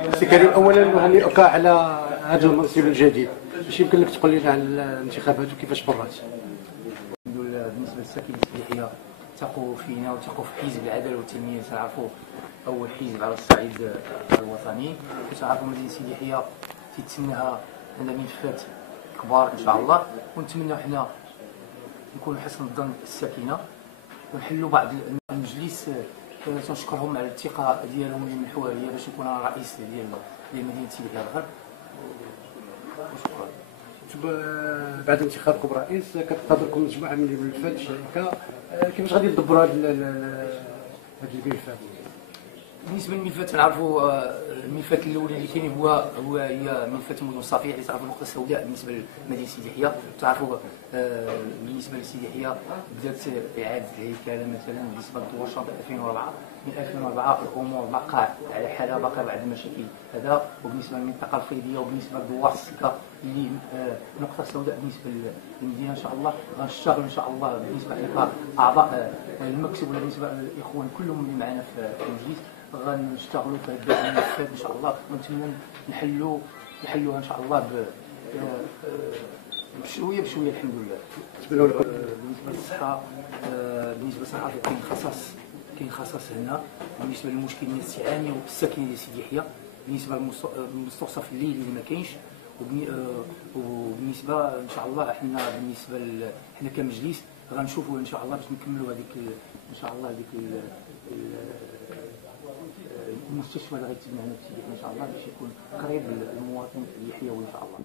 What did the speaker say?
سي كريم، اولا هنيئك على هذا المنصب الجديد. باش يمكن لك تقول لنا على الانتخابات وكيفاش مرات؟ الحمد لله. بالنسبه للساكنه السياحيه ثقوا فينا وثقوا في حزب العداله والتنميه. تعرفوا اول حزب على الصعيد الوطني، وتعرفوا مدينه سيدي يحيى تيتسناها عندها ملفات كبار ان شاء الله، ونتمنوا حنا نكونوا حسن الظن الساكنه ونحلوا بعض المجلس. تنشكرهم على الثقه ديالهم اللي منحوها ليا باش نكون انا رئيس ديال مدينه سيدي يحيى الغرب. وشكرا. بعد انتخابكم رئيس كتنتظركم مجموعه من الملفات الشركه، كيفاش غادي تدبروا هذه الملفات؟ بالنسبه للملفات كنعرفوا الملفات الاولى اللي كاين هي ملفات المدن الصافيه اللي تعرفوا النقطه السوداء بالنسبه لمدينه سيدي يحيى. تعرفوا بالنسبه لسيدي يحيى بدات اعاده الهيكله مثلا بالنسبه للدور شاطئ 2004. من 2004 الامور باقا على حالها، باقا بعض المشاكل هذا. وبالنسبه للمنطقه الفيضيه وبالنسبه لدوار السكه اللي نقطه سوداء بالنسبه للمدينه ان شاء الله غنشتغل ان شاء الله بالنسبه لاعضاء المكتب ولا بالنسبه للاخوان كلهم اللي معنا في المجلس. غنشتغلوا في هذه الملفات ان شاء الله، ونتمنى نحلوها ان شاء الله بشويه بشويه الحمد لله. بالنسبه للصحه، كاين خصاص هنا بالنسبه للمشكل ديال الاستيعاني والساكنه ديال سيدي يحيى، بالنسبه للمستوصف الليلي اللي ما كاينش. وبالنسبه ان شاء الله حنا كمجلس غنشوفوا ان شاء الله باش نكملوا هذيك ان شاء الله هذيك المستشفى اللي غيتبنى هنا في سيدي يحيى ان شاء الله باش يكون قريب للمواطن اليحيوي ان شاء الله.